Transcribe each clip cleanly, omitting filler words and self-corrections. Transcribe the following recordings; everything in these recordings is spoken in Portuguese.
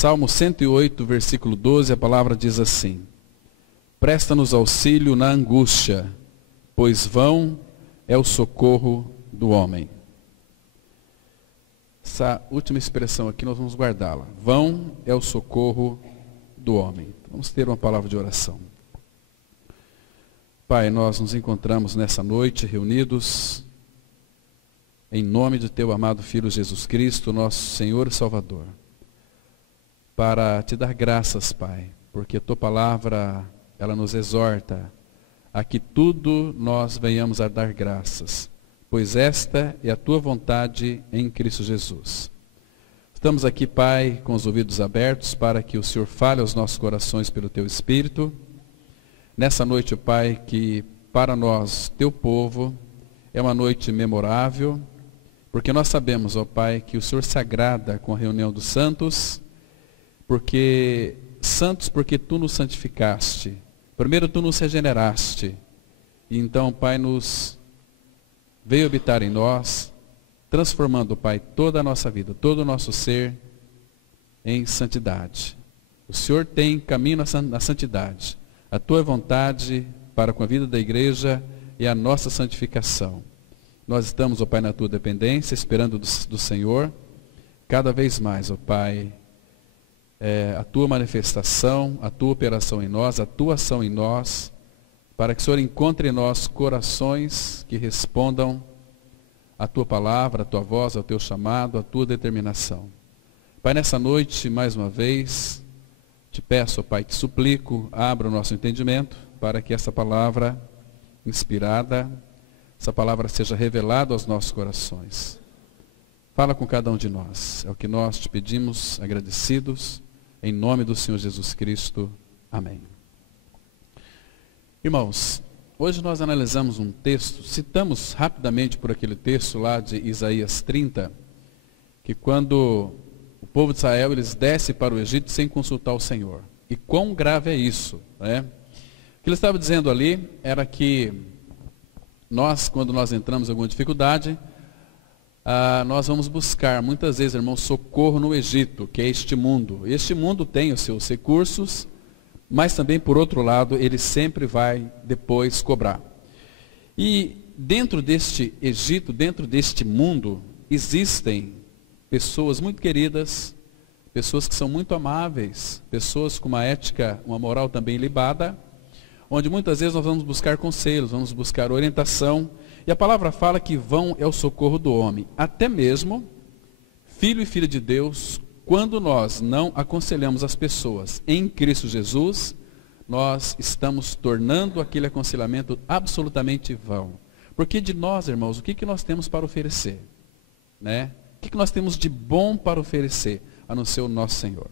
Salmo 108, versículo 12, a palavra diz assim: presta-nos auxílio na angústia, pois vão é o socorro do homem. Essa última expressão aqui nós vamos guardá-la. Vão é o socorro do homem. Vamos ter uma palavra de oração. Pai, nós nos encontramos nessa noite reunidos em nome de teu amado Filho Jesus Cristo, nosso Senhor e Salvador, para te dar graças, Pai, porque tua palavra, ela nos exorta a que tudo nós venhamos a dar graças, pois esta é a tua vontade em Cristo Jesus. Estamos aqui, Pai, com os ouvidos abertos para que o Senhor fale aos nossos corações pelo teu Espírito. Nessa noite, Pai, que para nós, teu povo, é uma noite memorável, porque nós sabemos, ó Pai, que o Senhor se agrada com a reunião dos santos, porque tu nos santificaste, primeiro tu nos regeneraste, e então, Pai, nos veio habitar em nós, transformando, Pai, toda a nossa vida, todo o nosso ser em santidade. O Senhor tem caminho na santidade, a tua vontade para com a vida da igreja e a nossa santificação. Nós estamos, ó Pai, na tua dependência, esperando do Senhor, cada vez mais, ó Pai, a tua manifestação, a tua operação em nós, a tua ação em nós, para que o Senhor encontre em nós corações que respondam à tua palavra, à tua voz, ao teu chamado, à tua determinação. Pai, nessa noite, mais uma vez, te peço, ó Pai, te suplico, abra o nosso entendimento, para que essa palavra inspirada, essa palavra seja revelada aos nossos corações. Fala com cada um de nós, é o que nós te pedimos, agradecidos, em nome do Senhor Jesus Cristo. Amém. Irmãos, hoje nós analisamos um texto, citamos rapidamente por aquele texto lá de Isaías 30, que quando o povo de Israel, eles descem para o Egito sem consultar o Senhor. E quão grave é isso, né? O que ele estava dizendo ali era que nós, quando nós entramos em alguma dificuldade, nós vamos buscar, muitas vezes, irmãos, socorro no Egito, que é este mundo. Este mundo tem os seus recursos, mas também, por outro lado, ele sempre vai depois cobrar. E dentro deste Egito, dentro deste mundo, existem pessoas muito queridas, pessoas que são muito amáveis, pessoas com uma ética, uma moral também ilibada, onde muitas vezes nós vamos buscar conselhos, vamos buscar orientação, e a palavra fala que vão é o socorro do homem. Até mesmo, filho e filha de Deus, quando nós não aconselhamos as pessoas em Cristo Jesus, nós estamos tornando aquele aconselhamento absolutamente vão. Porque de nós, irmãos, o que nós temos para oferecer? Né? O que nós temos de bom para oferecer, a não ser o nosso Senhor?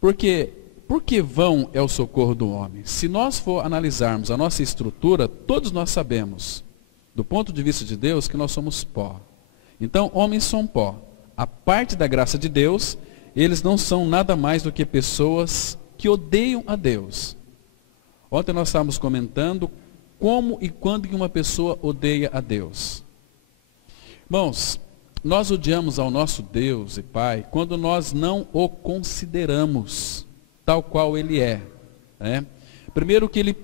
Por que vão é o socorro do homem? Se nós for analisarmos a nossa estrutura, todos nós sabemos, do ponto de vista de Deus, que nós somos pó. Então, homens são pó. A parte da graça de Deus, eles não são nada mais do que pessoas que odeiam a Deus. Ontem nós estávamos comentando como e quando que uma pessoa odeia a Deus. Irmãos, nós odiamos ao nosso Deus e Pai quando nós não o consideramos tal qual Ele é. Primeiro que Ele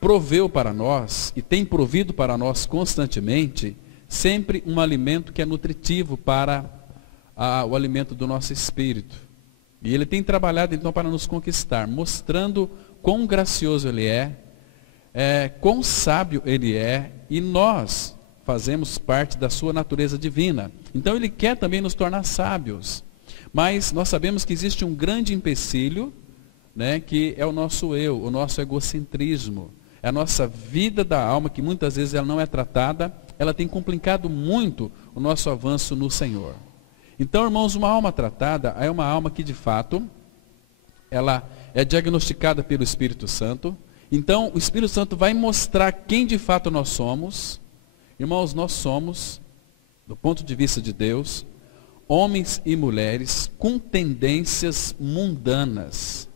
proveu para nós, e tem provido para nós constantemente, sempre um alimento que é nutritivo para o alimento do nosso espírito. E Ele tem trabalhado então para nos conquistar, mostrando quão gracioso Ele é, quão sábio Ele é, e nós fazemos parte da sua natureza divina. Então Ele quer também nos tornar sábios. Mas nós sabemos que existe um grande empecilho, que é o nosso eu, o nosso egocentrismo. É a nossa vida da alma, que muitas vezes ela não é tratada, ela tem complicado muito o nosso avanço no Senhor. Então, irmãos, uma alma tratada é uma alma que, de fato, ela é diagnosticada pelo Espírito Santo. Então, o Espírito Santo vai mostrar quem de fato nós somos. Irmãos, nós somos, do ponto de vista de Deus, homens e mulheres com tendências mundanas.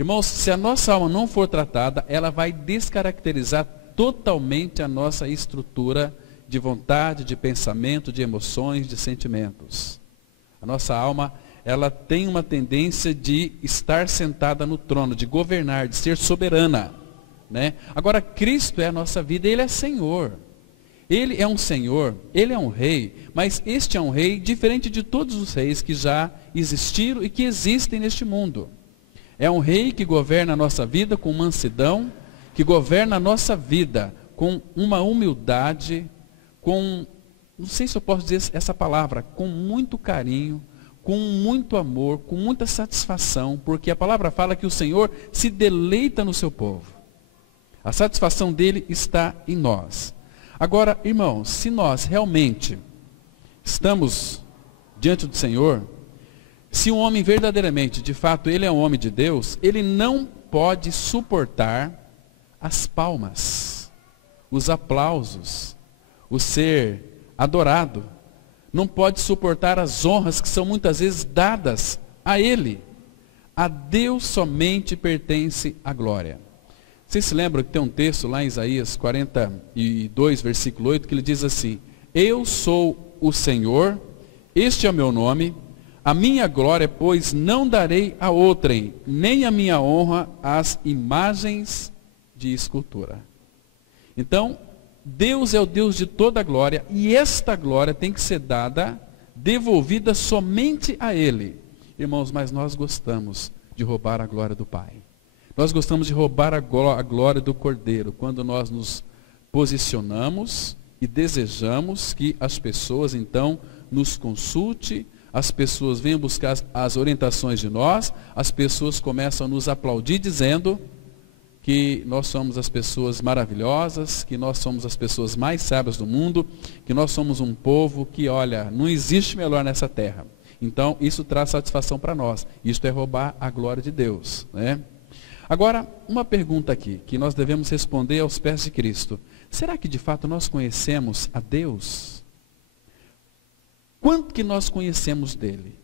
Irmãos, se a nossa alma não for tratada, ela vai descaracterizar totalmente a nossa estrutura de vontade, de pensamento, de emoções, de sentimentos. A nossa alma, ela tem uma tendência de estar sentada no trono, de governar, de ser soberana, né? Agora, Cristo é a nossa vida, Ele é Senhor. Ele é um Senhor, Ele é um rei, mas este é um rei diferente de todos os reis que já existiram e que existem neste mundo. É um rei que governa a nossa vida com mansidão, que governa a nossa vida com uma humildade, com, não sei se eu posso dizer essa palavra, com muito carinho, com muito amor, com muita satisfação, porque a palavra fala que o Senhor se deleita no seu povo. A satisfação dele está em nós. Agora, irmãos, se nós realmente estamos diante do Senhor, se um homem verdadeiramente, de fato, ele é um homem de Deus, ele não pode suportar as palmas, os aplausos, o ser adorado. Não pode suportar as honras que são muitas vezes dadas a ele. A Deus somente pertence a glória. Vocês se lembram que tem um texto lá em Isaías 42, versículo 8, que ele diz assim: eu sou o Senhor, este é o meu nome, a minha glória, pois, não darei a outrem, nem a minha honra às imagens de escultura. Então, Deus é o Deus de toda a glória, e esta glória tem que ser dada, devolvida somente a Ele. Irmãos, mas nós gostamos de roubar a glória do Pai. Nós gostamos de roubar a glória do Cordeiro, quando nós nos posicionamos e desejamos que as pessoas, então, nos consultem, as pessoas venham buscar as orientações de nós, as pessoas começam a nos aplaudir dizendo que nós somos as pessoas maravilhosas, que nós somos as pessoas mais sábias do mundo, que nós somos um povo que, olha, não existe melhor nessa terra. Então, isso traz satisfação para nós. Isto é roubar a glória de Deus, né? Agora, uma pergunta aqui, que nós devemos responder aos pés de Cristo. Será que de fato nós conhecemos a Deus? Quanto que nós conhecemos dele?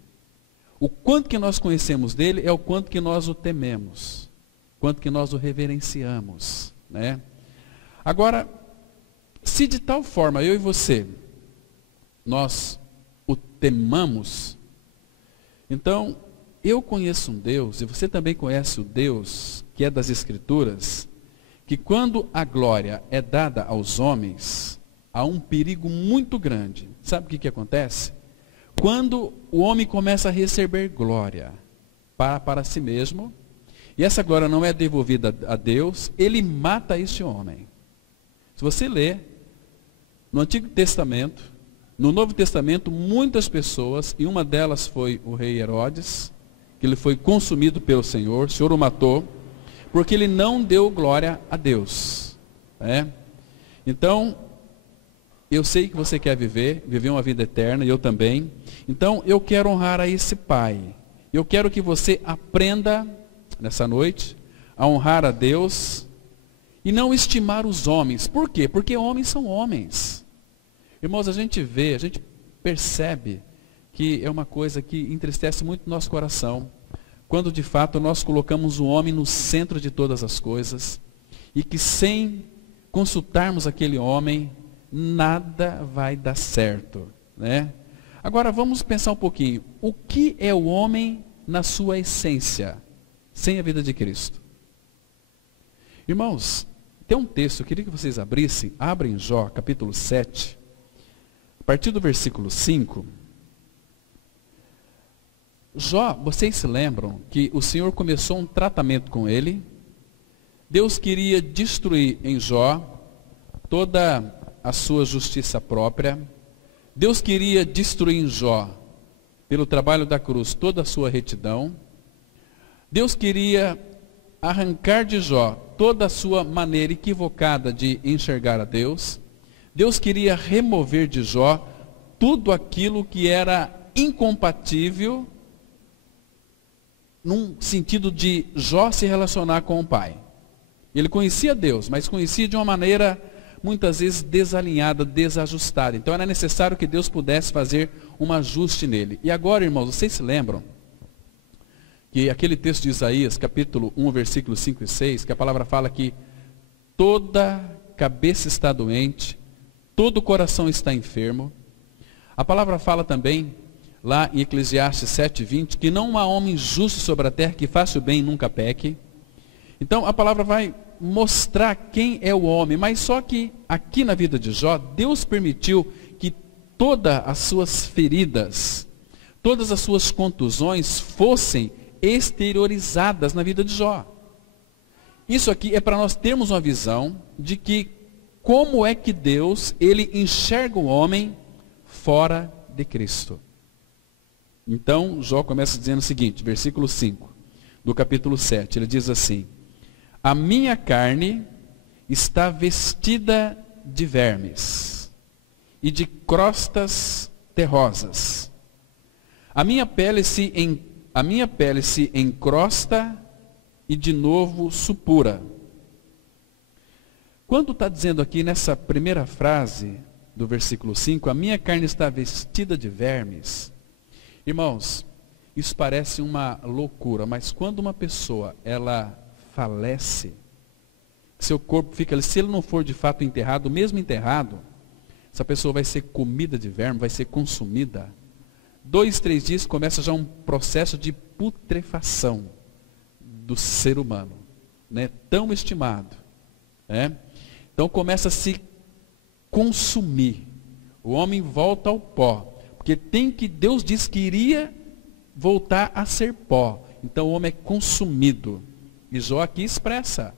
O quanto que nós conhecemos dele é o quanto que nós o tememos, quanto que nós o reverenciamos, né? Agora, se de tal forma eu e você, nós o temamos, então eu conheço um Deus, e você também conhece o Deus que é das Escrituras, que quando a glória é dada aos homens, há um perigo muito grande. Sabe o que acontece? Quando o homem começa a receber glória para si mesmo, e essa glória não é devolvida a Deus, ele mata este homem. Se você ler no Antigo Testamento, no Novo Testamento, muitas pessoas, e uma delas foi o rei Herodes, que ele foi consumido pelo Senhor, o Senhor o matou, porque ele não deu glória a Deus, né? Então, eu sei que você quer viver uma vida eterna, e eu também. Então, eu quero honrar a esse Pai. Eu quero que você aprenda, nessa noite, a honrar a Deus, e não estimar os homens. Por quê? Porque homens são homens. Irmãos, a gente percebe que é uma coisa que entristece muito o nosso coração, quando de fato nós colocamos o homem no centro de todas as coisas, e que sem consultarmos aquele homem, nada vai dar certo, né? Agora vamos pensar um pouquinho, o que é o homem na sua essência, sem a vida de Cristo? Irmãos, tem um texto, eu queria que vocês abrem Jó, capítulo 7, a partir do versículo 5, Jó, vocês se lembram que o Senhor começou um tratamento com ele. Deus queria destruir em Jó toda a sua justiça própria. Deus queria destruir em Jó, pelo trabalho da cruz, toda a sua retidão. Deus queria arrancar de Jó toda a sua maneira equivocada de enxergar a Deus. Deus queria remover de Jó tudo aquilo que era incompatível num sentido de Jó se relacionar com o Pai. Ele conhecia Deus, mas conhecia de uma maneira muitas vezes desalinhada, desajustada. Então era necessário que Deus pudesse fazer um ajuste nele. E agora, irmãos, vocês se lembram que aquele texto de Isaías, capítulo 1, versículos 5 e 6, que a palavra fala que toda cabeça está doente, todo coração está enfermo. A palavra fala também lá em Eclesiastes 7:20, que não há homem justo sobre a terra que faça o bem e nunca peque. Então a palavra vai mostrar quem é o homem, mas só que aqui na vida de Jó, Deus permitiu que todas as suas feridas, todas as suas contusões fossem exteriorizadas na vida de Jó. Isso aqui é para nós termos uma visão de que como é que Deus, ele enxerga o homem fora de Cristo. Então, Jó começa dizendo o seguinte, versículo 5, do capítulo 7, ele diz assim: a minha carne está vestida de vermes e de crostas terrosas. A minha pele se encrosta e de novo supura. Quando está dizendo aqui nessa primeira frase do versículo 5, a minha carne está vestida de vermes. Irmãos, isso parece uma loucura, mas quando uma pessoa, ela falece, seu corpo fica ali, se ele não for de fato enterrado, mesmo enterrado, essa pessoa vai ser comida de verme, vai ser consumida. 2, 3 dias começa já um processo de putrefação do ser humano, né? Tão estimado, né? Então começa a se consumir. O homem volta ao pó, porque Deus disse que iria voltar a ser pó. Então o homem é consumido. E Jó aqui expressa,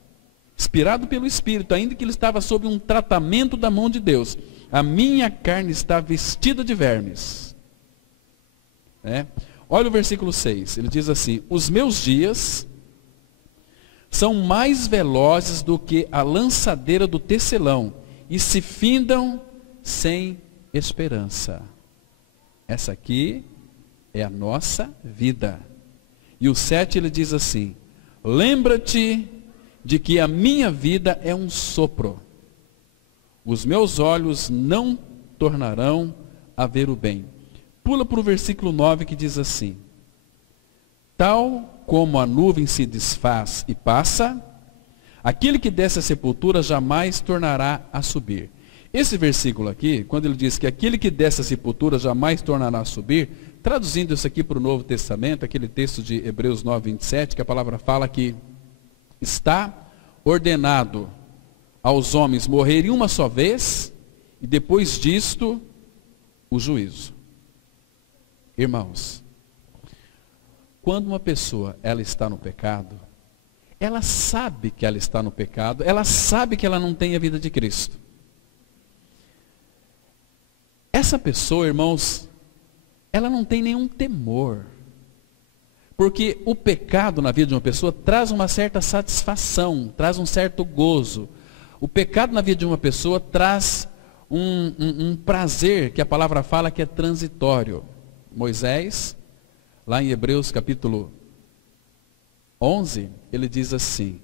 inspirado pelo Espírito, ainda que ele estava sob um tratamento da mão de Deus. A minha carne está vestida de vermes. Olha o versículo 6, ele diz assim: os meus dias são mais velozes do que a lançadeira do tecelão, e se findam sem esperança. Essa aqui é a nossa vida. E o 7 ele diz assim: lembra-te de que a minha vida é um sopro. Os meus olhos não tornarão a ver o bem. Pula para o versículo 9 que diz assim: tal como a nuvem se desfaz e passa, aquele que desce à sepultura jamais tornará a subir. Esse versículo aqui, quando ele diz que aquele que desce à sepultura jamais tornará a subir, traduzindo isso aqui para o Novo Testamento, aquele texto de Hebreus 9, 27, que a palavra fala que está ordenado aos homens morrerem uma só vez, e depois disto, o juízo. Irmãos, quando uma pessoa ela está no pecado, ela sabe que ela está no pecado, ela sabe que ela não tem a vida de Cristo. Essa pessoa, irmãos, ela não tem nenhum temor. Porque o pecado na vida de uma pessoa traz uma certa satisfação, traz um certo gozo. O pecado na vida de uma pessoa traz um prazer, que a palavra fala que é transitório. Moisés, lá em Hebreus capítulo 11, ele diz assim,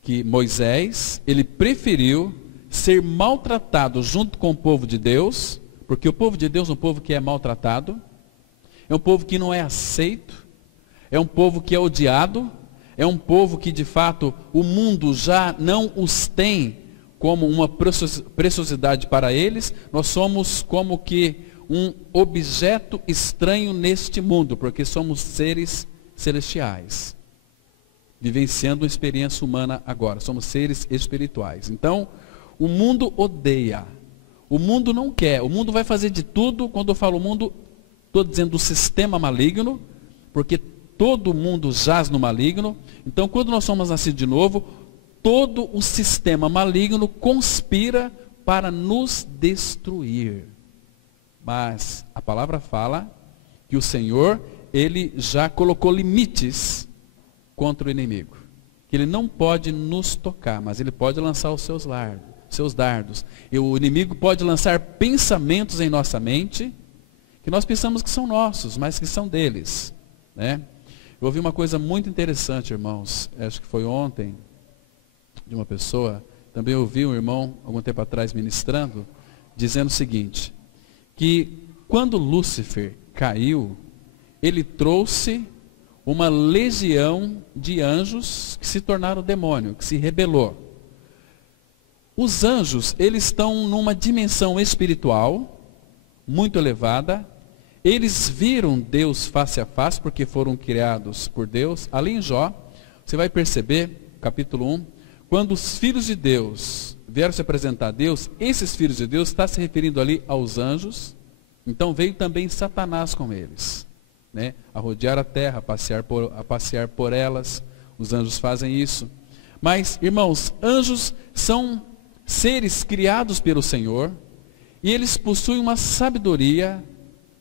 que Moisés, ele preferiu ser maltratado junto com o povo de Deus, porque o povo de Deus é um povo que é maltratado, é um povo que não é aceito, é um povo que é odiado, é um povo que de fato o mundo já não os tem como uma preciosidade para eles. Nós somos como que um objeto estranho neste mundo, porque somos seres celestiais, vivenciando uma experiência humana agora, somos seres espirituais. Então, o mundo odeia, o mundo não quer, o mundo vai fazer de tudo. Quando eu falo mundo, estou dizendo do sistema maligno, porque todo mundo jaz no maligno. Então, quando nós somos nascidos de novo, todo o sistema maligno conspira para nos destruir. Mas a palavra fala que o Senhor, ele já colocou limites contra o inimigo. Que ele não pode nos tocar, mas ele pode lançar os seus dardos. E o inimigo pode lançar pensamentos em nossa mente, que nós pensamos que são nossos, mas que são deles, né? Eu ouvi uma coisa muito interessante, irmãos, acho que foi ontem, de uma pessoa, também ouvi um irmão, algum tempo atrás, ministrando, dizendo o seguinte, que quando Lúcifer caiu, ele trouxe uma legião de anjos que se tornaram demônio, que se rebelou. Os anjos, eles estão numa dimensão espiritual muito elevada, Eles viram Deus face a face, porque foram criados por Deus. Ali em Jó, você vai perceber, capítulo 1, quando os filhos de Deus vieram se apresentar a Deus, esses filhos de Deus está se referindo ali aos anjos. Então veio também Satanás com eles, né? A rodear a terra, a passear por elas. Os anjos fazem isso. Mas, irmãos, anjos são seres criados pelo Senhor, e eles possuem uma sabedoria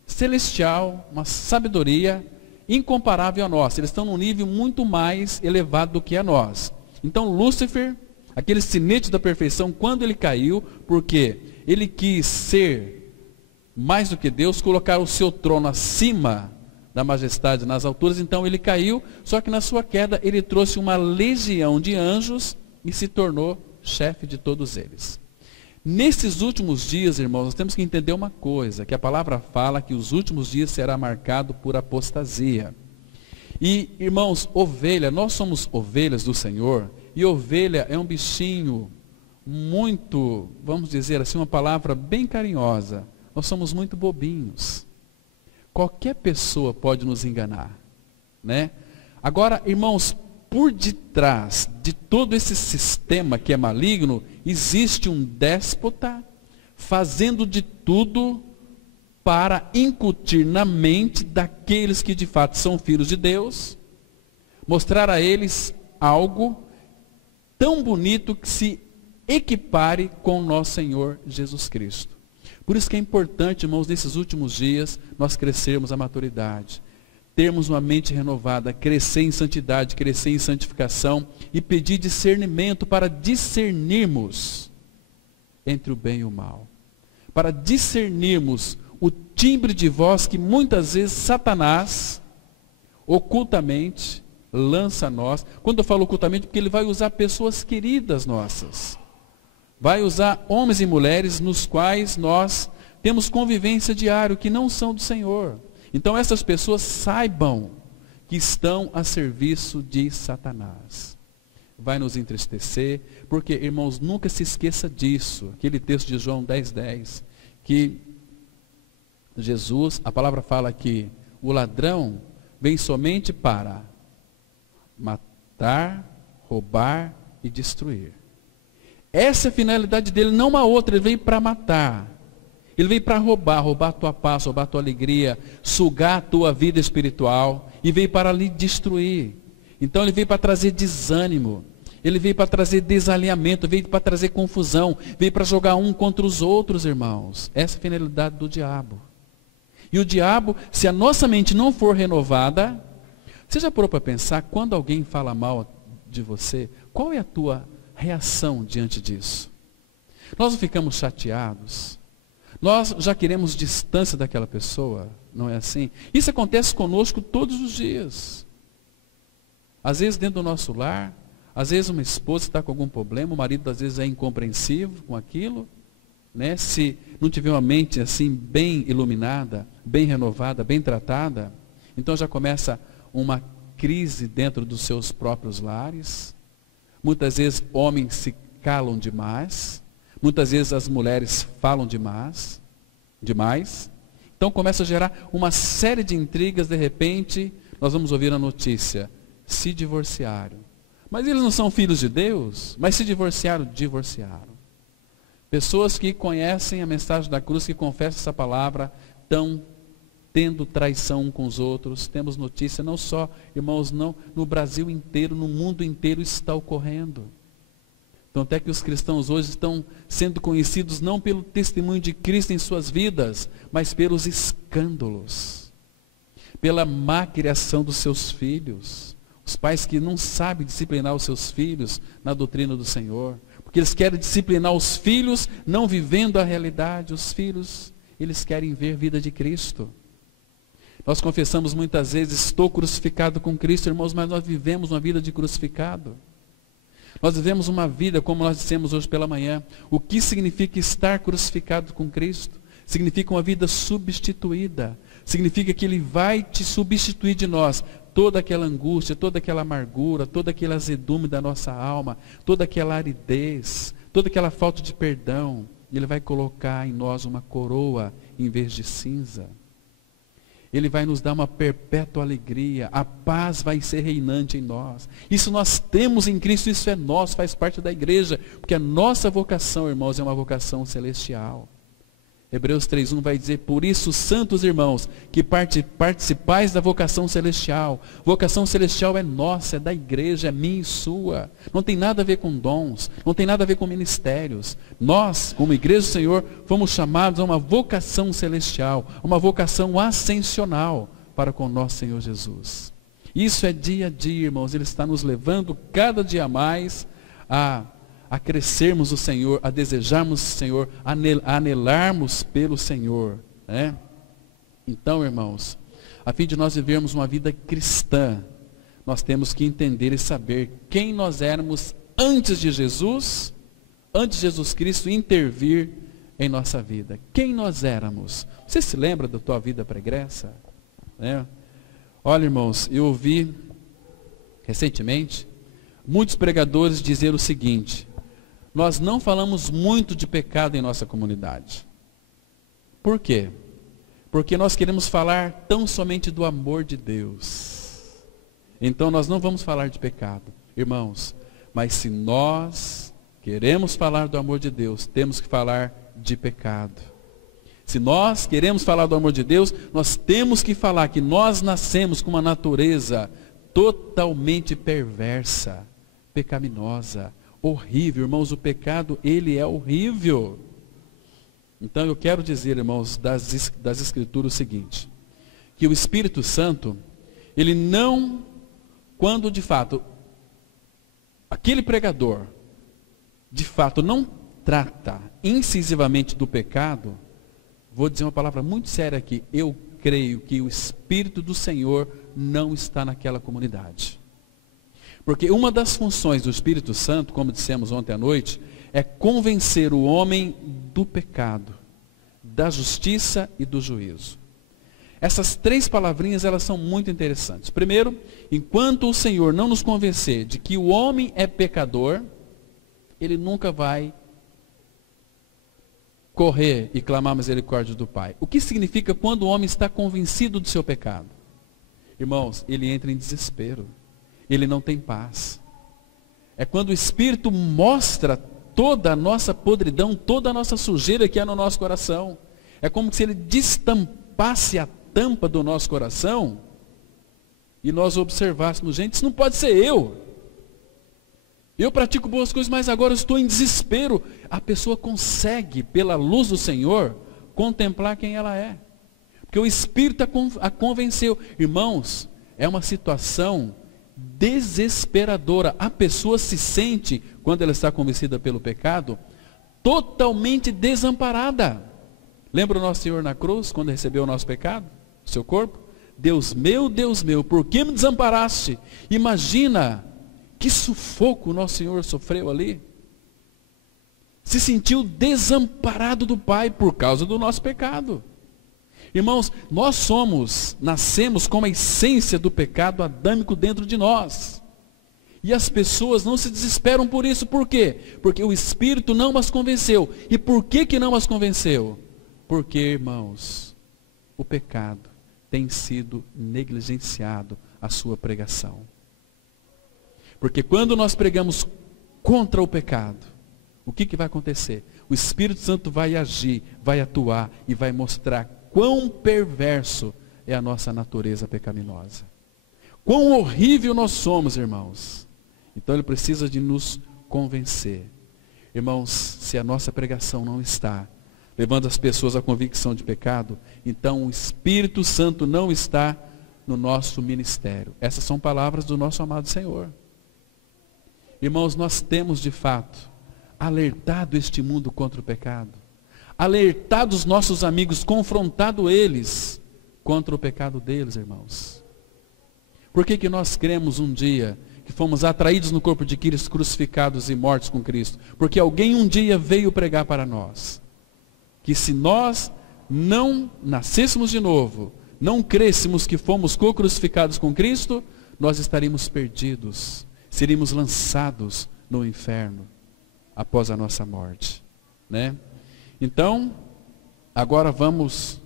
celestial, uma sabedoria incomparável a nós. Eles estão num nível muito mais elevado do que a nós. Então Lúcifer, aquele sinete da perfeição, quando ele caiu, porque ele quis ser mais do que Deus, colocar o seu trono acima da majestade nas alturas, então ele caiu, só que na sua queda ele trouxe uma legião de anjos e se tornou chefe de todos eles. Nesses últimos dias, irmãos, nós temos que entender uma coisa, que a palavra fala que os últimos dias será marcado por apostasia. E, irmãos, ovelha, nós somos ovelhas do Senhor, e ovelha é um bichinho muito, vamos dizer assim, uma palavra bem carinhosa. Nós somos muito bobinhos. Qualquer pessoa pode nos enganar, né? Agora, irmãos, por detrás de todo esse sistema que é maligno, existe um déspota fazendo de tudo para incutir na mente daqueles que de fato são filhos de Deus, mostrar a eles algo tão bonito que se equipare com nosso Senhor Jesus Cristo. Por isso que é importante, irmãos, nesses últimos dias, nós crescermos a maturidade, termos uma mente renovada, crescer em santidade, crescer em santificação e pedir discernimento para discernirmos entre o bem e o mal. Para discernirmos o timbre de voz que muitas vezes Satanás, ocultamente, lança a nós. Quando eu falo ocultamente, porque ele vai usar pessoas queridas nossas. Vai usar homens e mulheres nos quais nós temos convivência diária, que não são do Senhor. Então essas pessoas saibam que estão a serviço de Satanás. Vai nos entristecer, porque, irmãos, nunca se esqueça disso. Aquele texto de João 10:10, que Jesus, a palavra fala que o ladrão vem somente para matar, roubar e destruir. Essa é a finalidade dele, não uma outra. Ele veio para matar. Ele veio para roubar a tua paz, roubar a tua alegria, sugar a tua vida espiritual, e veio para lhe destruir. Então ele veio para trazer desânimo, ele veio para trazer desalinhamento, veio para trazer confusão, veio para jogar um contra os outros, irmãos. Essa é a finalidade do diabo. E o diabo, se a nossa mente não for renovada, você já parou para pensar, quando alguém fala mal de você, qual é a tua reação diante disso? Nós não ficamos chateados? Nós já queremos distância daquela pessoa? Não é assim? Isso acontece conosco todos os dias. Às vezes dentro do nosso lar, às vezes uma esposa está com algum problema, o marido às vezes é incompreensivo com aquilo, né? Se não tiver uma mente assim bem iluminada, bem renovada, bem tratada, então já começa uma crise dentro dos seus próprios lares. Muitas vezes homens se calam demais, muitas vezes as mulheres falam demais. Então começa a gerar uma série de intrigas. De repente nós vamos ouvir a notícia: se divorciaram. Mas eles não são filhos de Deus? Mas se divorciaram. Pessoas que conhecem a mensagem da cruz, que confessam essa palavra, estão tendo traição com os outros. Temos notícia, não só, irmãos, não, no Brasil inteiro, no mundo inteiro está ocorrendo. Então até que os cristãos hoje estão sendo conhecidos não pelo testemunho de Cristo em suas vidas, mas pelos escândalos, pela má criação dos seus filhos. Os pais que não sabem disciplinar os seus filhos na doutrina do Senhor, porque eles querem disciplinar os filhos não vivendo a realidade. Os filhos, eles querem ver vida de Cristo. Nós confessamos muitas vezes: estou crucificado com Cristo, irmãos, mas nós vivemos uma vida de crucificado. Nós vivemos uma vida, como nós dissemos hoje pela manhã. O que significa estar crucificado com Cristo? Significa uma vida substituída. Significa que Ele vai te substituir de nós. Toda aquela angústia, toda aquela amargura, todo aquele azedume da nossa alma, toda aquela aridez, toda aquela falta de perdão, Ele vai colocar em nós uma coroa em vez de cinza. Ele vai nos dar uma perpétua alegria. A paz vai ser reinante em nós. Isso nós temos em Cristo, isso é nosso, faz parte da igreja. Porque a nossa vocação, irmãos, é uma vocação celestial. Hebreus 3:1 vai dizer: por isso, santos irmãos, que participais da vocação celestial. Vocação celestial é nossa, é da igreja, é minha e sua. Não tem nada a ver com dons, não tem nada a ver com ministérios. Nós, como igreja do Senhor, fomos chamados a uma vocação celestial, uma vocação ascensional para com nosso Senhor Jesus. Isso é dia a dia, irmãos. Ele está nos levando cada dia mais a crescermos o Senhor, a desejarmos o Senhor, a anelarmos pelo Senhor, né? Então, irmãos, a fim de nós vivermos uma vida cristã, nós temos que entender e saber quem nós éramos antes de Jesus Cristo intervir em nossa vida. Quem nós éramos? Você se lembra da tua vida pregressa? Né? Olha, irmãos, eu ouvi recentemente muitos pregadores dizer o seguinte: nós não falamos muito de pecado em nossa comunidade. Por quê? Porque nós queremos falar tão somente do amor de Deus. Então nós não vamos falar de pecado, irmãos. Mas se nós queremos falar do amor de Deus, temos que falar de pecado. Se nós queremos falar do amor de Deus, nós temos que falar que nós nascemos com uma natureza totalmente perversa, pecaminosa, horrível. Irmãos, o pecado, ele é horrível. Então eu quero dizer, irmãos, das Escrituras o seguinte: que o Espírito Santo, ele não, quando de fato, aquele pregador, de fato não trata incisivamente do pecado, vou dizer uma palavra muito séria aqui, eu creio que o Espírito do Senhor não está naquela comunidade. Porque uma das funções do Espírito Santo, como dissemos ontem à noite, é convencer o homem do pecado, da justiça e do juízo. Essas três palavrinhas, elas são muito interessantes. Primeiro, enquanto o Senhor não nos convencer de que o homem é pecador, ele nunca vai correr e clamar a misericórdia do Pai. O que significa quando o homem está convencido do seu pecado? Irmãos, ele entra em desespero. Ele não tem paz. É quando o Espírito mostra toda a nossa podridão, toda a nossa sujeira que há no nosso coração. É como se ele destampasse a tampa do nosso coração e nós observássemos: gente, isso não pode ser eu. Eu pratico boas coisas, mas agora eu estou em desespero. A pessoa consegue, pela luz do Senhor, contemplar quem ela é. Porque o Espírito a convenceu. Irmãos, é uma situação desesperadora. A pessoa se sente, quando ela está convencida pelo pecado, totalmente desamparada. Lembra o nosso Senhor na cruz, quando recebeu o nosso pecado, o seu corpo? Deus meu, por que me desamparaste? Imagina que sufoco o nosso Senhor sofreu ali. Se sentiu desamparado do Pai por causa do nosso pecado. Irmãos, nascemos com a essência do pecado adâmico dentro de nós. E as pessoas não se desesperam por isso. Por quê? Porque o Espírito não as convenceu. E por que não as convenceu? Porque, irmãos, o pecado tem sido negligenciado a sua pregação. Porque quando nós pregamos contra o pecado, o que vai acontecer? O Espírito Santo vai agir, vai atuar e vai mostrar quão perverso é a nossa natureza pecaminosa. Quão horrível nós somos, irmãos. Então ele precisa de nos convencer. Irmãos, se a nossa pregação não está levando as pessoas à convicção de pecado, então o Espírito Santo não está no nosso ministério. Essas são palavras do nosso amado Senhor. Irmãos, nós temos de fato alertado este mundo contra o pecado, alertado os nossos amigos, confrontado eles contra o pecado deles, irmãos. Por que nós cremos um dia que fomos atraídos no corpo de Cristo, crucificados e mortos com Cristo? Porque alguém um dia veio pregar para nós que se nós não nascêssemos de novo, não crêssemos que fomos co-crucificados com Cristo, nós estaríamos perdidos, seríamos lançados no inferno após a nossa morte, né? Então, agora vamos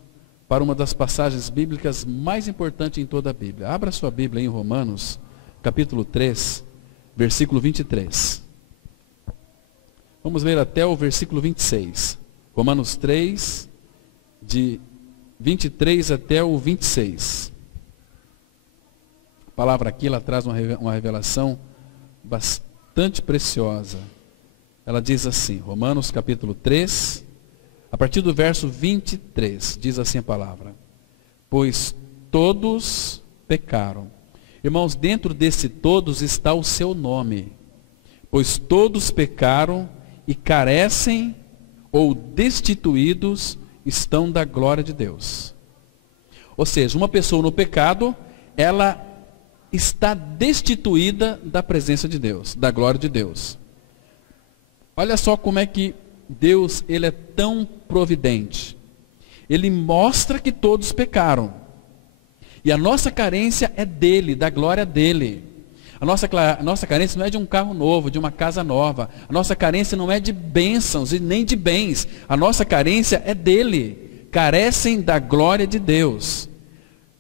para uma das passagens bíblicas mais importantes em toda a Bíblia. Abra sua Bíblia em Romanos, capítulo 3, versículo 23. Vamos ler até o versículo 26. Romanos 3, de 23 até o 26. A palavra aqui, ela traz uma revelação bastante preciosa. Ela diz assim, Romanos capítulo 3, a partir do verso 23, diz assim a palavra: pois todos pecaram. Irmãos, dentro desse todos está o seu nome. Pois todos pecaram e carecem ou destituídos estão da glória de Deus. Ou seja, uma pessoa no pecado, ela está destituída da presença de Deus, da glória de Deus. Olha só como é que Deus, ele é tão providente. Ele mostra que todos pecaram. E a nossa carência é dele, da glória dele. A nossa carência não é de um carro novo, de uma casa nova. A nossa carência não é de bênçãos e nem de bens. A nossa carência é dele. Carecem da glória de Deus.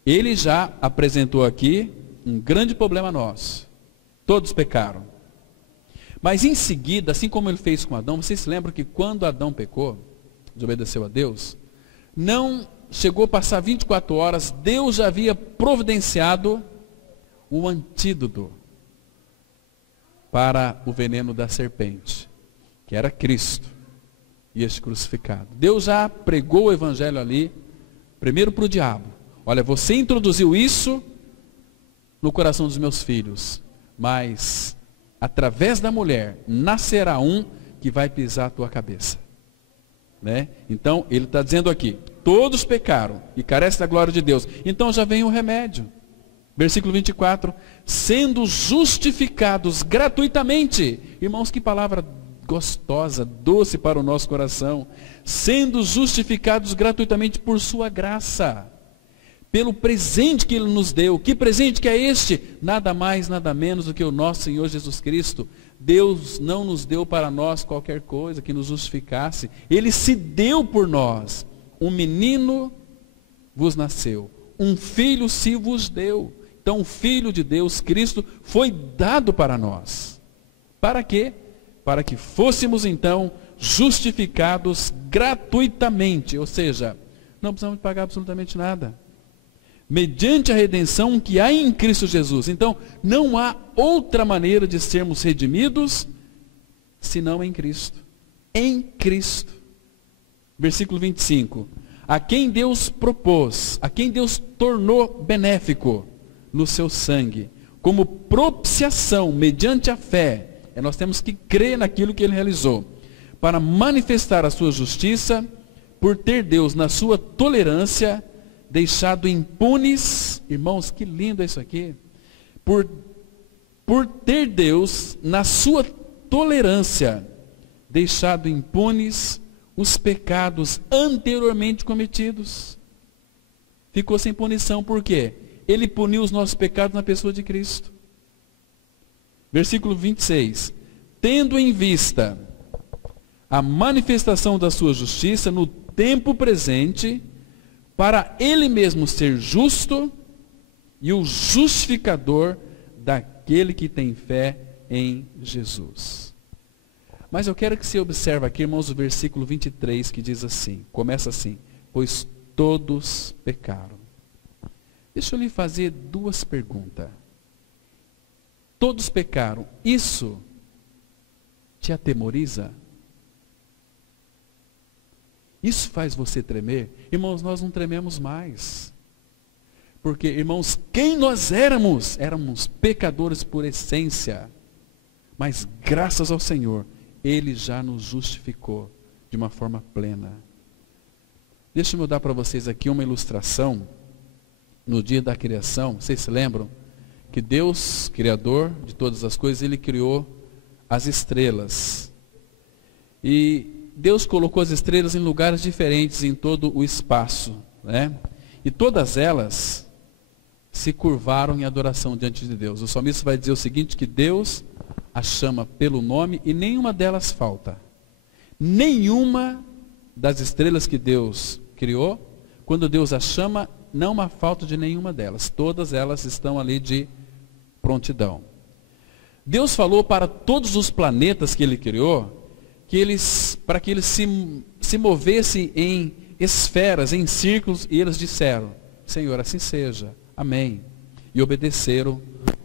Ele já apresentou aqui um grande problema nosso. Todos pecaram. Mas em seguida, assim como ele fez com Adão, vocês se lembram que quando Adão pecou, desobedeceu a Deus, não chegou a passar 24 horas, Deus já havia providenciado o antídoto para o veneno da serpente, que era Cristo e este crucificado. Deus já pregou o evangelho ali, primeiro para o diabo. Olha, você introduziu isso no coração dos meus filhos, mas através da mulher nascerá um que vai pisar a tua cabeça. Né? Então, ele está dizendo aqui, todos pecaram e carecem da glória de Deus. Então já vem o remédio. Versículo 24, sendo justificados gratuitamente. Irmãos, que palavra gostosa, doce para o nosso coração. Sendo justificados gratuitamente por sua graça. Pelo presente que ele nos deu. Que presente que é este? Nada mais, nada menos do que o nosso Senhor Jesus Cristo. Deus não nos deu para nós qualquer coisa que nos justificasse. Ele se deu por nós. Um menino vos nasceu. Um filho se vos deu. Então o Filho de Deus, Cristo, foi dado para nós. Para quê? Para que fôssemos então justificados gratuitamente. Ou seja, não precisamos pagar absolutamente nada. Mediante a redenção que há em Cristo Jesus. Então, não há outra maneira de sermos redimidos, senão em Cristo. Em Cristo. Versículo 25. A quem Deus propôs, a quem Deus tornou benéfico no seu sangue, como propiciação, mediante a fé. Nós temos que crer naquilo que ele realizou. Para manifestar a sua justiça, por ter Deus, na sua tolerância, deixado impunes, irmãos, que lindo é isso aqui, por ter Deus, na sua tolerância, deixado impunes os pecados anteriormente cometidos. Ficou sem punição, por quê? Ele puniu os nossos pecados na pessoa de Cristo. Versículo 26, tendo em vista a manifestação da sua justiça no tempo presente, para ele mesmo ser justo e o justificador daquele que tem fé em Jesus. Mas eu quero que você observe aqui, irmãos, o versículo 23, que diz assim, começa assim, pois todos pecaram. Deixa eu lhe fazer duas perguntas. Todos pecaram, isso te atemoriza? Isso faz você tremer? Irmãos, nós não trememos mais. Porque, irmãos, quem nós éramos? Éramos pecadores por essência. Mas graças ao Senhor, Ele já nos justificou de uma forma plena. Deixa eu dar para vocês aqui uma ilustração. No dia da criação, vocês se lembram? Que Deus, Criador de todas as coisas, Ele criou as estrelas. E Deus colocou as estrelas em lugares diferentes em todo o espaço, né? E todas elas se curvaram em adoração diante de Deus. O salmista vai dizer o seguinte, que Deus a chama pelo nome e nenhuma delas falta. Nenhuma das estrelas que Deus criou quando Deus as chama, não há falta de nenhuma delas. Todas elas estão ali de prontidão. Deus falou para todos os planetas que Ele criou, para que eles se movessem em esferas, em círculos, e eles disseram: Senhor, assim seja, amém. E obedeceram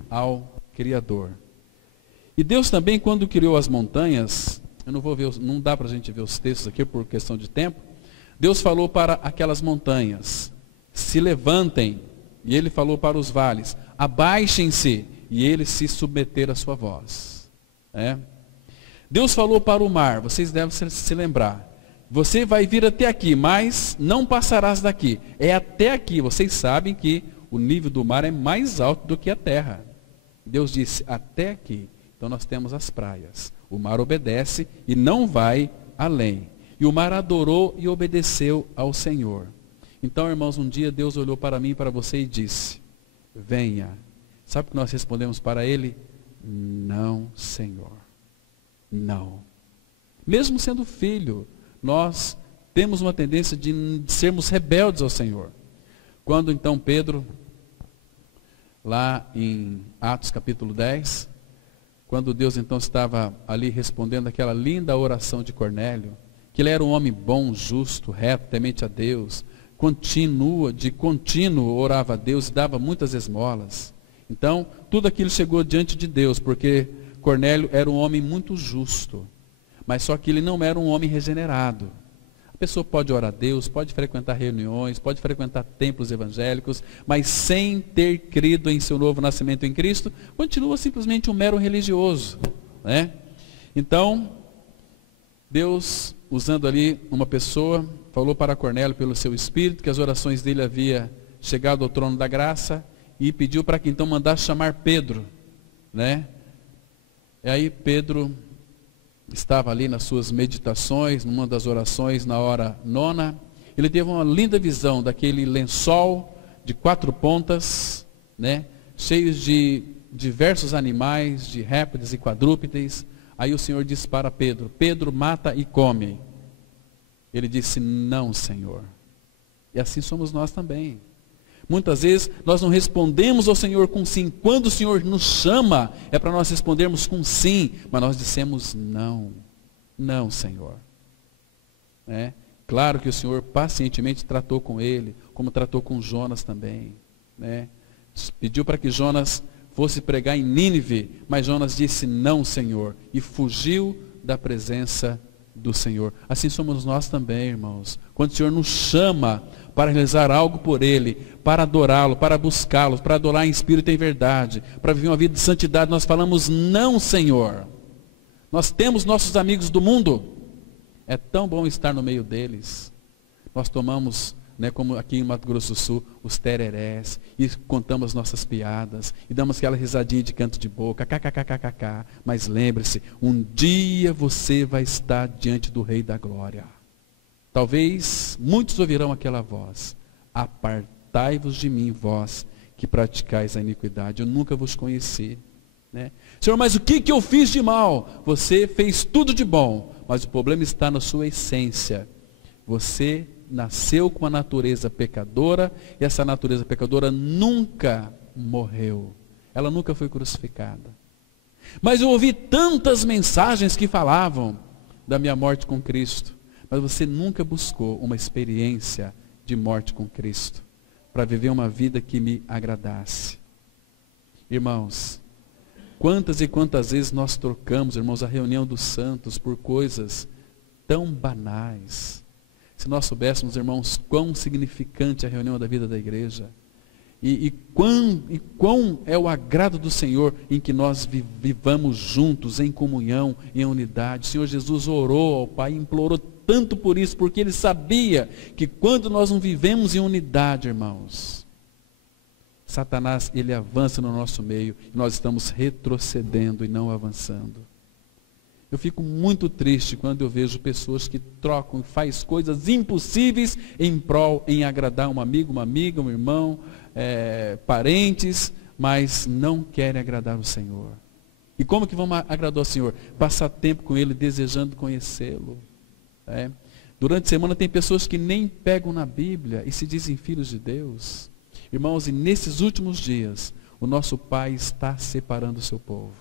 ao Criador. E Deus também, quando criou as montanhas, não dá para a gente ver os textos aqui por questão de tempo, Deus falou para aquelas montanhas: se levantem, e Ele falou para os vales: abaixem-se, e eles se submeteram à sua voz. Deus falou para o mar, vocês devem se lembrar: você vai vir até aqui, mas não passarás daqui. É até aqui. Vocês sabem que o nível do mar é mais alto do que a terra. Deus disse: até aqui. Então nós temos as praias. O mar obedece e não vai além. E o mar adorou e obedeceu ao Senhor. Então, irmãos, um dia Deus olhou para mim e para você e disse: venha. Sabe o que nós respondemos para Ele? Não, Senhor. Não. Mesmo sendo filho, nós temos uma tendência de sermos rebeldes ao Senhor. Quando então Pedro, lá em Atos capítulo 10, quando Deus então estava ali respondendo aquela linda oração de Cornélio, que ele era um homem bom, justo, reto, temente a Deus, de contínuo orava a Deus e dava muitas esmolas. Então, tudo aquilo chegou diante de Deus, porque Cornélio era um homem muito justo, mas só que ele não era um homem regenerado. A pessoa pode orar a Deus, pode frequentar reuniões, pode frequentar templos evangélicos, mas sem ter crido em seu novo nascimento em Cristo, continua simplesmente um mero religioso, Então, Deus, usando ali uma pessoa, falou para Cornélio pelo seu espírito que as orações dele haviam chegado ao trono da graça, e pediu para que então mandasse chamar Pedro, E aí Pedro estava ali nas suas meditações, numa das orações, na hora 9, ele teve uma linda visão daquele lençol de 4 pontas, cheios de diversos animais, de répteis e quadrúpedes. Aí o Senhor disse para Pedro: Pedro, mata e come. Ele disse: não, Senhor. E assim somos nós também. Muitas vezes nós não respondemos ao Senhor com sim. Quando o Senhor nos chama, é para nós respondermos com sim, mas nós dissemos não. Não, Senhor. Claro que o Senhor pacientemente tratou com ele, como tratou com Jonas também. Pediu para que Jonas fosse pregar em Nínive, mas Jonas disse não, Senhor, e fugiu da presença do Senhor. Assim somos nós também, irmãos. Quando o Senhor nos chama para realizar algo por Ele, para adorá-lo, para buscá-lo, para adorar em espírito e em verdade, para viver uma vida de santidade, nós falamos não, Senhor. Nós temos nossos amigos do mundo, é tão bom estar no meio deles. Nós tomamos, como aqui em Mato Grosso do Sul, os tererés, e contamos nossas piadas, e damos aquela risadinha de canto de boca, kkkkkk. Mas lembre-se, um dia você vai estar diante do Rei da Glória. Talvez muitos ouvirão aquela voz: apartai-vos de mim, vós que praticais a iniquidade, eu nunca vos conheci. Senhor, mas o que eu fiz de mal? Você fez tudo de bom, mas o problema está na sua essência. Você nasceu com uma natureza pecadora, e essa natureza pecadora nunca morreu. Ela nunca foi crucificada. Mas eu ouvi tantas mensagens que falavam da minha morte com Cristo. Mas você nunca buscou uma experiência de morte com Cristo, para viver uma vida que me agradasse. Irmãos, quantas e quantas vezes nós trocamos, irmãos, a reunião dos santos por coisas tão banais. Se nós soubéssemos, irmãos, quão significante é a reunião da vida da igreja, e quão é o agrado do Senhor em que nós vivamos juntos, em comunhão, em unidade. O Senhor Jesus orou ao Pai, implorou tanto por isso, porque Ele sabia que quando nós não vivemos em unidade, irmãos, Satanás, ele avança no nosso meio, e nós estamos retrocedendo e não avançando. Eu fico muito triste quando eu vejo pessoas que trocam, fazem coisas impossíveis em agradar um amigo, uma amiga, um irmão, parentes, mas não querem agradar o Senhor. E como que vamos agradar o Senhor? Passar tempo com Ele, desejando conhecê-lo. Durante a semana tem pessoas que nem pegam na Bíblia e se dizem filhos de Deus. Irmãos, e nesses últimos dias, o nosso Pai está separando o seu povo.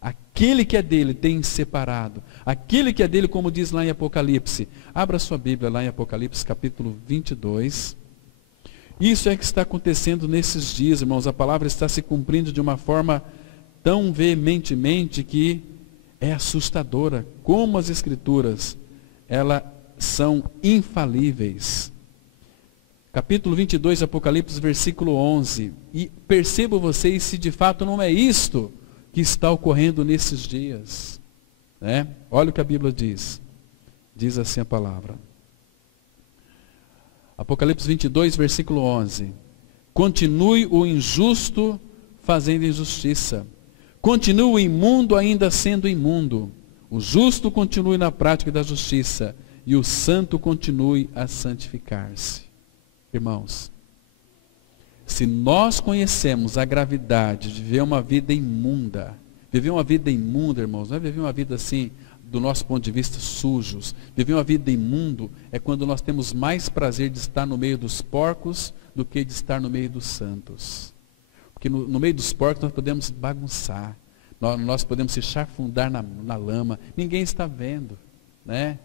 Aquele que é dele tem separado. Aquele que é dele, como diz lá em Apocalipse. Abra sua Bíblia lá em Apocalipse capítulo 22. Isso é que está acontecendo nesses dias, irmãos. A palavra está se cumprindo de uma forma tão veementemente que é assustadora. Como as Escrituras, elas são infalíveis. Capítulo 22, Apocalipse, versículo 11. E percebam vocês se de fato não é isto que está ocorrendo nesses dias. Né? Olha o que a Bíblia diz. Diz assim a palavra. Apocalipse 22, versículo 11. Continue o injusto fazendo injustiça. Continue o imundo ainda sendo imundo. O justo continue na prática da justiça. E o santo continue a santificar-se. Irmãos, se nós conhecemos a gravidade de viver uma vida imunda, irmãos, não é viver uma vida assim, do nosso ponto de vista, sujos. Viver uma vida imundo é quando nós temos mais prazer de estar no meio dos porcos do que de estar no meio dos santos. Porque no meio dos porcos nós podemos bagunçar, nós podemos se chafundar na lama, ninguém está vendo, né?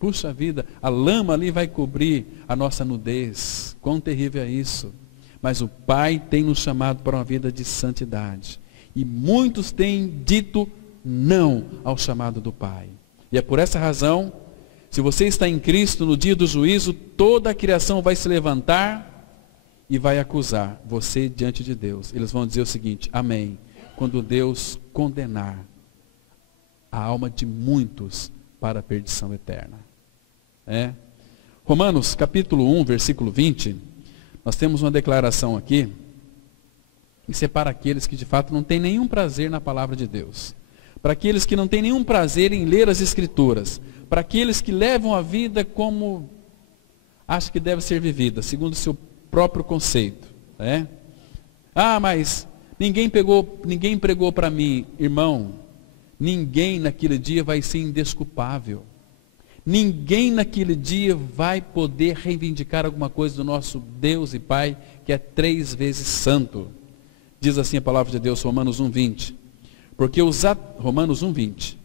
Puxa vida, a lama ali vai cobrir a nossa nudez. Quão terrível é isso. Mas o Pai tem nos chamado para uma vida de santidade. E muitos têm dito não ao chamado do Pai. E é por essa razão, se você está em Cristo, no dia do juízo, toda a criação vai se levantar e vai acusar você diante de Deus. Eles vão dizer o seguinte: amém. Quando Deus condenar a alma de muitos para a perdição eterna. Romanos capítulo 1, versículo 20, nós temos uma declaração aqui que separa aqueles que de fato não têm nenhum prazer na palavra de Deus, para aqueles que não têm nenhum prazer em ler as Escrituras, para aqueles que levam a vida como acham que deve ser vivida, segundo o seu próprio conceito. Ah, mas ninguém pregou para mim. Irmão, ninguém naquele dia vai ser indesculpável. Ninguém naquele dia vai poder reivindicar alguma coisa do nosso Deus e Pai, que é 3 vezes santo. Diz assim a palavra de Deus, Romanos 1:20. Romanos 1:20.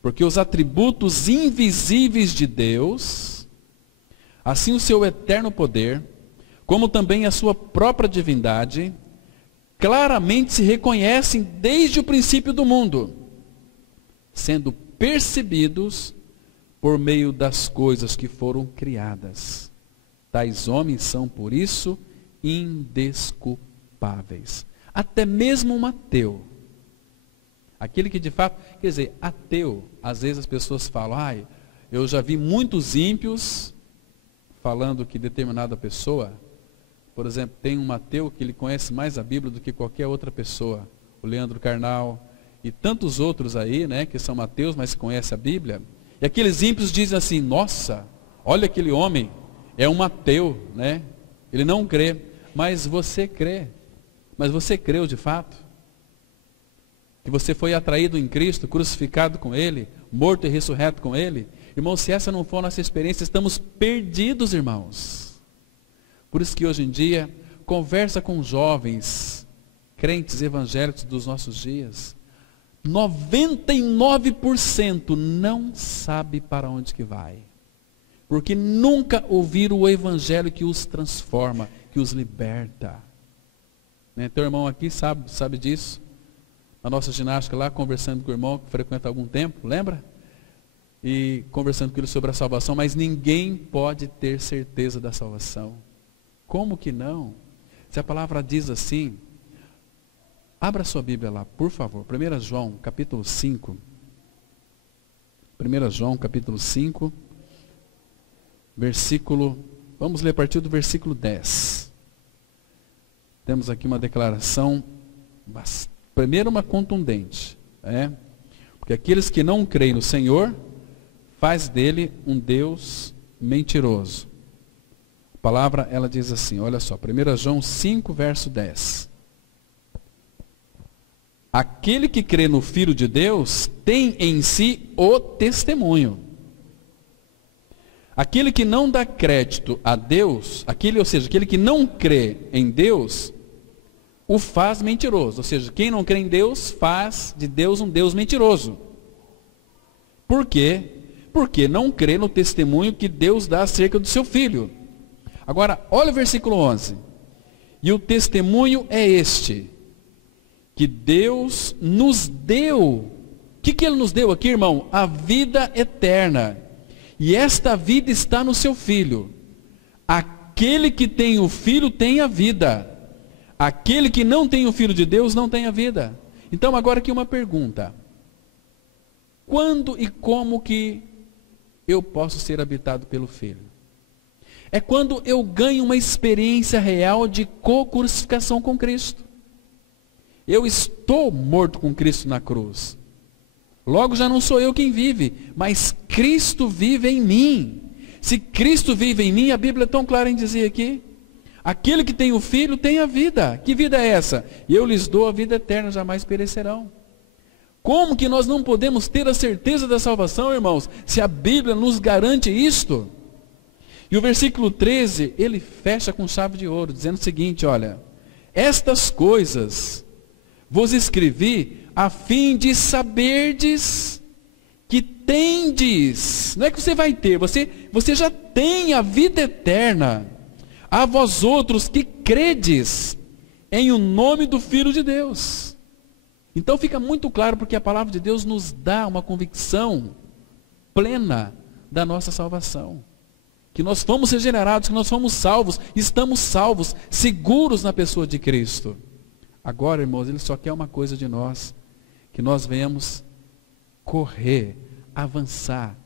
Porque os atributos invisíveis de Deus, assim o seu eterno poder, como também a sua própria divindade, claramente se reconhecem desde o princípio do mundo, sendo percebidos por meio das coisas que foram criadas. Tais homens são, por isso, indesculpáveis. Até mesmo um ateu, aquele que de fato, quer dizer, ateu, às vezes as pessoas falam, eu já vi muitos ímpios falando que determinada pessoa, por exemplo, tem um ateu que ele conhece mais a Bíblia do que qualquer outra pessoa, o Leandro Carnal, e tantos outros aí, né, que são ateus, mas conhecem a Bíblia. E aqueles ímpios dizem assim: nossa, olha aquele homem, é um ateu, né? Ele não crê. Mas você crê. Mas você creu de fato? Que você foi atraído em Cristo, crucificado com Ele, morto e ressurreto com Ele? Irmãos, se essa não for a nossa experiência, estamos perdidos, irmãos. Por isso que hoje em dia, conversa com jovens, crentes evangélicos dos nossos dias. 99% não sabe para onde que vai. Porque nunca ouviram o evangelho que os transforma, que os liberta. Teu irmão aqui sabe disso. Na nossa ginástica lá, conversando com o irmão que frequenta há algum tempo, lembra? E conversando com ele sobre a salvação, mas ninguém pode ter certeza da salvação. Como que não? Se a palavra diz assim, abra sua Bíblia lá, por favor. 1 João, capítulo 5. 1 João, capítulo 5, versículo... Vamos ler a partir do versículo 10. Temos aqui uma declaração, primeiro uma contundente. Porque aqueles que não creem no Senhor, faz dele um Deus mentiroso. A palavra, ela diz assim, olha só, 1 João 5, verso 10. Aquele que crê no Filho de Deus tem em si o testemunho. aquele que não dá crédito a Deus, ou seja, aquele que não crê em Deus, o faz mentiroso. Ou seja, quem não crê em Deus, faz de Deus um Deus mentiroso. Por quê? Porque não crê no testemunho que Deus dá acerca do seu Filho. Agora, olha o versículo 11. E o testemunho é este, que Deus nos deu. O que Ele nos deu aqui, irmão? A vida eterna. E esta vida está no seu Filho. Aquele que tem o Filho tem a vida. Aquele que não tem o Filho de Deus não tem a vida. Então agora aqui uma pergunta. Quando e como que eu posso ser habitado pelo Filho? É quando eu ganho uma experiência real de co-crucificação com Cristo. Eu estou morto com Cristo na cruz. Logo já não sou eu quem vive, mas Cristo vive em mim. Se Cristo vive em mim, a Bíblia é tão clara em dizer aqui, aquele que tem o Filho tem a vida. Que vida é essa? E eu lhes dou a vida eterna, jamais perecerão. Como que nós não podemos ter a certeza da salvação, irmãos, se a Bíblia nos garante isto? E o versículo 13, ele fecha com chave de ouro, dizendo o seguinte, olha, estas coisas vos escrevi a fim de saberdes que tendes, não é que você vai ter, você já tem a vida eterna, a vós outros que credes em o nome do Filho de Deus. Então fica muito claro, porque a palavra de Deus nos dá uma convicção plena da nossa salvação. Que nós fomos regenerados, que nós fomos salvos, estamos salvos, seguros na pessoa de Cristo. Agora, irmãos, Ele só quer uma coisa de nós, que nós venhamos correr, avançar.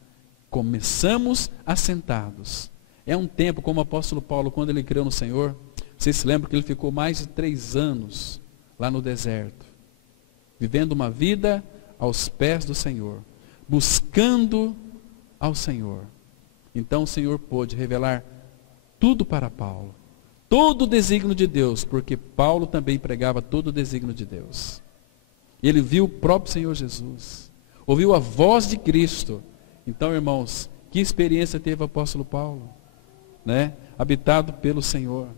Começamos assentados. É um tempo, como o apóstolo Paulo, quando ele creu no Senhor, vocês se lembram que ele ficou mais de 3 anos lá no deserto, vivendo uma vida aos pés do Senhor, buscando ao Senhor. Então o Senhor pôde revelar tudo para Paulo, todo o desígnio de Deus, porque Paulo também pregava todo o desígnio de Deus. Ele viu o próprio Senhor Jesus, ouviu a voz de Cristo. Então, irmãos, que experiência teve o apóstolo Paulo, né? Habitado pelo Senhor.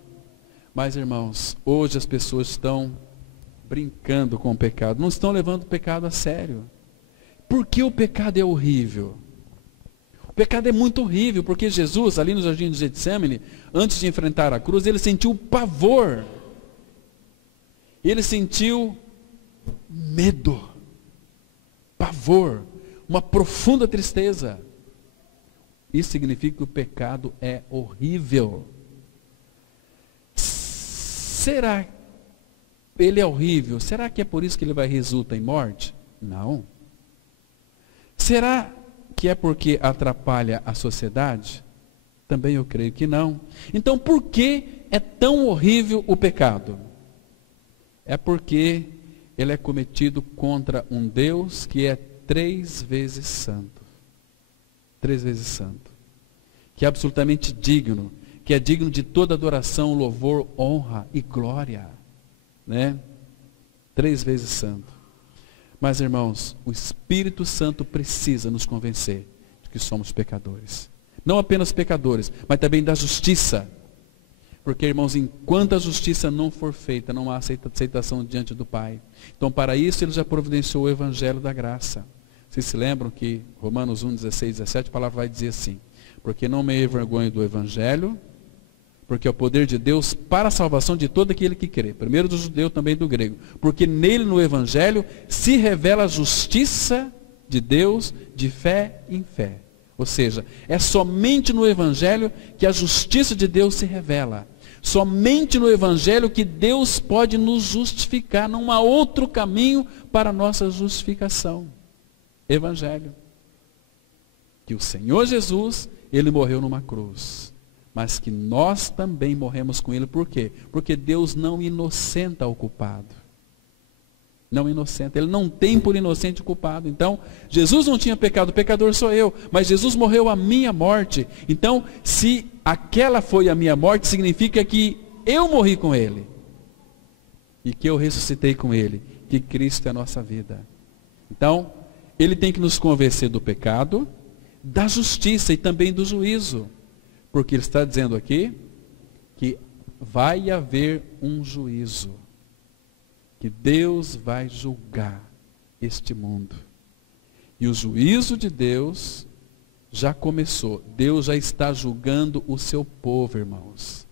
Mas, irmãos, hoje as pessoas estão brincando com o pecado, não estão levando o pecado a sério. Por que o pecado é horrível? O pecado é muito horrível, porque Jesus, ali no jardim de Getsemane, antes de enfrentar a cruz, ele sentiu pavor. Ele sentiu medo, pavor, uma profunda tristeza. Isso significa que o pecado é horrível. Será que ele é horrível? Será que é por isso que ele vai resultar em morte? Não. Será que é porque atrapalha a sociedade? Também eu creio que não. Então, por que é tão horrível o pecado? É porque ele é cometido contra um Deus que é 3 vezes santo. 3 vezes santo. Que é absolutamente digno, que é digno de toda adoração, louvor, honra e glória. Né? 3 vezes santo. Mas, irmãos, o Espírito Santo precisa nos convencer de que somos pecadores. Não apenas pecadores, mas também da justiça. Porque, irmãos, enquanto a justiça não for feita, não há aceitação diante do Pai. Então, para isso, Ele já providenciou o Evangelho da graça. Vocês se lembram que Romanos 1, 16, 17, a palavra vai dizer assim: porque não me envergonho do Evangelho, porque é o poder de Deus para a salvação de todo aquele que crê. Primeiro do judeu, também do grego. Porque nele, no Evangelho, se revela a justiça de Deus de fé em fé. Ou seja, é somente no Evangelho que a justiça de Deus se revela. Somente no Evangelho que Deus pode nos justificar. Não há outro caminho para a nossa justificação. Evangelho. Que o Senhor Jesus, Ele morreu numa cruz. Mas que nós também morremos com Ele. Por quê? Porque Deus não inocenta o culpado. Não inocenta. Ele não tem por inocente o culpado. Então, Jesus não tinha pecado, o pecador sou eu. Mas Jesus morreu a minha morte. Então, se aquela foi a minha morte, significa que eu morri com Ele. E que eu ressuscitei com Ele. Que Cristo é a nossa vida. Então, Ele tem que nos convencer do pecado, da justiça e também do juízo. Porque ele está dizendo aqui que vai haver um juízo, que Deus vai julgar este mundo. E o juízo de Deus já começou. Deus já está julgando o seu povo, irmãos.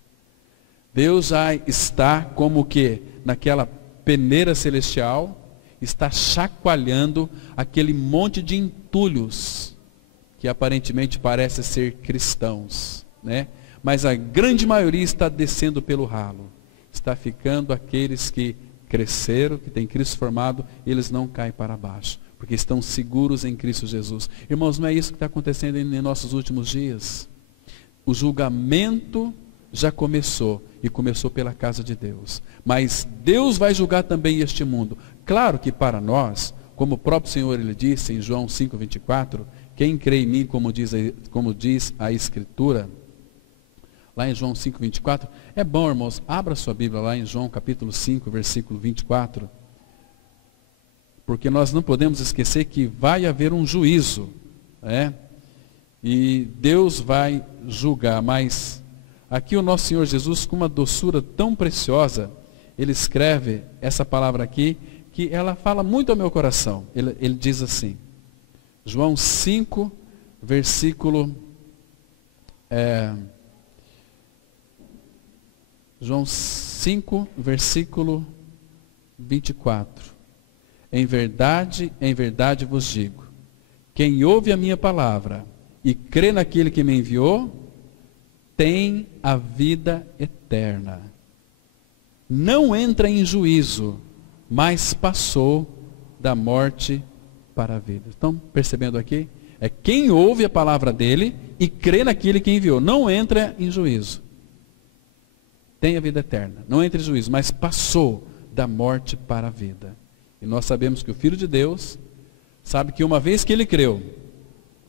Deus já está como que naquela peneira celestial, está chacoalhando aquele monte de entulhos que aparentemente parece ser cristãos, né? Mas a grande maioria está descendo pelo ralo. Está ficando aqueles que cresceram, que têm Cristo formado, eles não caem para baixo, porque estão seguros em Cristo Jesus. Irmãos, não é isso que está acontecendo em nossos últimos dias? O julgamento já começou, e começou pela casa de Deus. Mas Deus vai julgar também este mundo. Claro que para nós, como o próprio Senhor ele disse em João 5,24, quem crê em mim, como diz a Escritura, lá em João 5,24, é bom, irmãos, abra sua Bíblia lá em João capítulo 5, versículo 24, porque nós não podemos esquecer que vai haver um juízo, e Deus vai julgar, mas aqui o nosso Senhor Jesus, com uma doçura tão preciosa, ele escreve essa palavra aqui, que ela fala muito ao meu coração. Ele diz assim, João 5, versículo 24. Em verdade vos digo, quem ouve a minha palavra e crê naquele que me enviou, tem a vida eterna. Não entra em juízo, mas passou da morte para a vida. Estão percebendo aqui? É quem ouve a palavra dele e crê naquele que enviou. Não entra em juízo. Tem a vida eterna. Não entra em juízo, mas passou da morte para a vida. E nós sabemos que o Filho de Deus sabe que uma vez que ele creu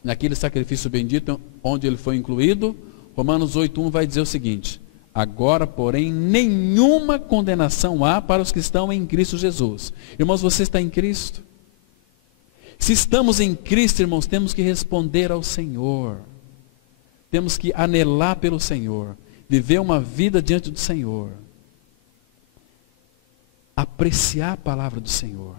naquele sacrifício bendito onde ele foi incluído, Romanos 8,1 vai dizer o seguinte: agora, porém, nenhuma condenação há para os que estão em Cristo Jesus. Irmãos, você está em Cristo? Se estamos em Cristo, irmãos, temos que responder ao Senhor. Temos que anelar pelo Senhor. Viver uma vida diante do Senhor. Apreciar a palavra do Senhor.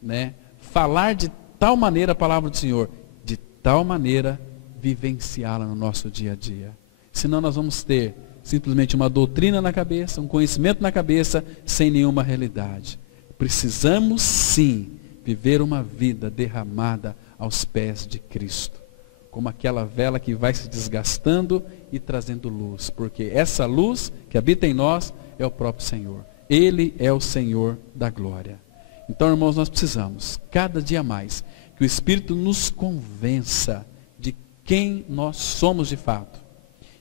Né? Falar de tal maneira a palavra do Senhor. De tal maneira vivenciá-la no nosso dia a dia. Senão nós vamos ter simplesmente uma doutrina na cabeça, um conhecimento na cabeça, sem nenhuma realidade. Precisamos sim viver uma vida derramada aos pés de Cristo. Como aquela vela que vai se desgastando e trazendo luz. Porque essa luz que habita em nós é o próprio Senhor. Ele é o Senhor da glória. Então, irmãos, nós precisamos, cada dia mais, que o Espírito nos convença de quem nós somos de fato.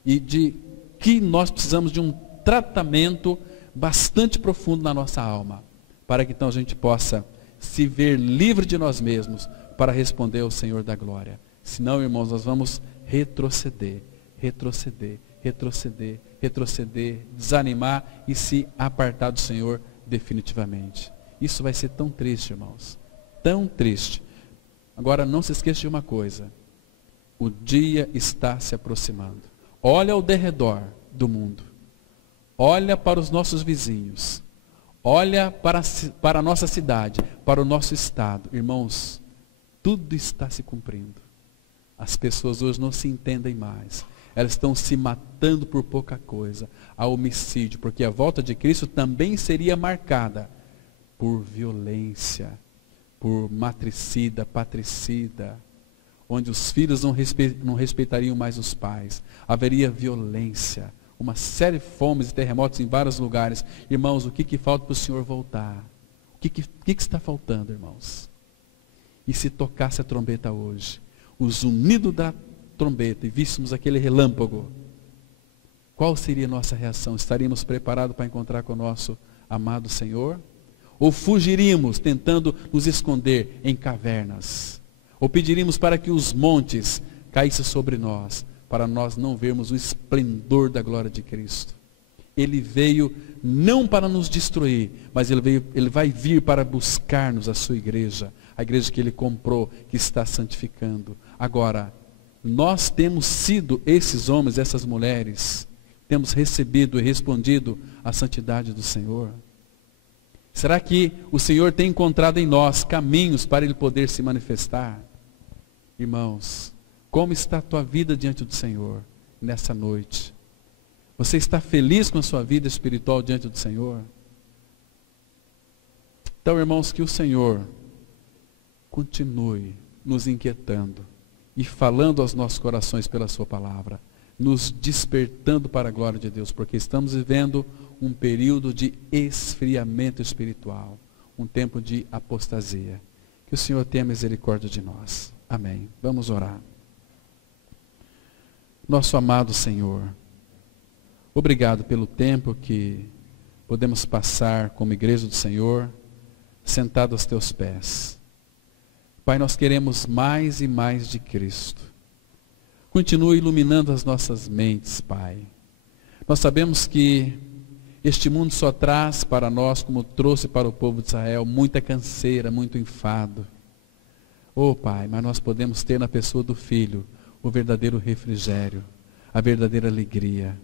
E de que nós precisamos de um tratamento bastante profundo na nossa alma. Para que então a gente possa se ver livre de nós mesmos para responder ao Senhor da glória. Senão, irmãos, nós vamos retroceder, desanimar e se apartar do Senhor definitivamente. Isso vai ser tão triste, irmãos. Tão triste. Agora, não se esqueça de uma coisa. O dia está se aproximando. Olha ao derredor do mundo. Olha para os nossos vizinhos. Olha para a nossa cidade, para o nosso estado. Irmãos, tudo está se cumprindo. As pessoas hoje não se entendem mais. Elas estão se matando por pouca coisa. Há homicídio, porque a volta de Cristo também seria marcada por violência, por matricida, patricida, onde os filhos não respeitariam mais os pais. Haveria violência, uma série de fomes e terremotos em vários lugares. Irmãos, o que falta para o Senhor voltar? O que está faltando, irmãos? E se tocasse a trombeta hoje, o zunido da trombeta, e víssemos aquele relâmpago, qual seria a nossa reação? Estaríamos preparados para encontrar com o nosso amado Senhor? Ou fugiríamos tentando nos esconder em cavernas? Ou pediríamos para que os montes caíssem sobre nós, para nós não vermos o esplendor da glória de Cristo? Ele veio não para nos destruir, mas ele vai vir para buscar-nos, a sua igreja, a igreja que ele comprou, que está santificando. Agora, nós temos sido esses homens, essas mulheres, temos recebido e respondido à santidade do Senhor? Será que o Senhor tem encontrado em nós caminhos para ele poder se manifestar? Irmãos, como está a tua vida diante do Senhor nessa noite? Você está feliz com a sua vida espiritual diante do Senhor? Então, irmãos, que o Senhor continue nos inquietando e falando aos nossos corações pela sua palavra, nos despertando para a glória de Deus, porque estamos vivendo um período de esfriamento espiritual, um tempo de apostasia. Que o Senhor tenha misericórdia de nós. Amém. Vamos orar. Nosso amado Senhor, obrigado pelo tempo que podemos passar como igreja do Senhor, sentado aos teus pés. Pai, nós queremos mais e mais de Cristo. Continue iluminando as nossas mentes, Pai. Nós sabemos que este mundo só traz para nós, como trouxe para o povo de Israel, muita canseira, muito enfado. Oh, Pai, mas nós podemos ter na pessoa do Filho o verdadeiro refrigério, a verdadeira alegria.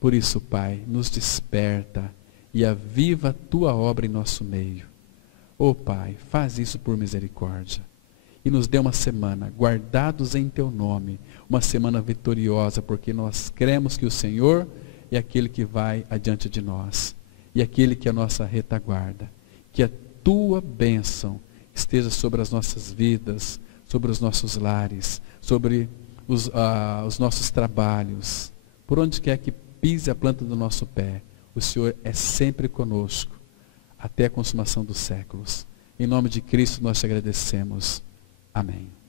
Por isso, Pai, nos desperta e aviva a tua obra em nosso meio. Oh, Pai, faz isso por misericórdia. E nos dê uma semana, guardados em teu nome, uma semana vitoriosa, porque nós cremos que o Senhor é aquele que vai adiante de nós, e aquele que é a nossa retaguarda. Que a tua bênção esteja sobre as nossas vidas, sobre os nossos lares, sobre os nossos trabalhos, por onde quer que pise a planta do nosso pé. O Senhor é sempre conosco, até a consumação dos séculos. Em nome de Cristo nós te agradecemos. Amém.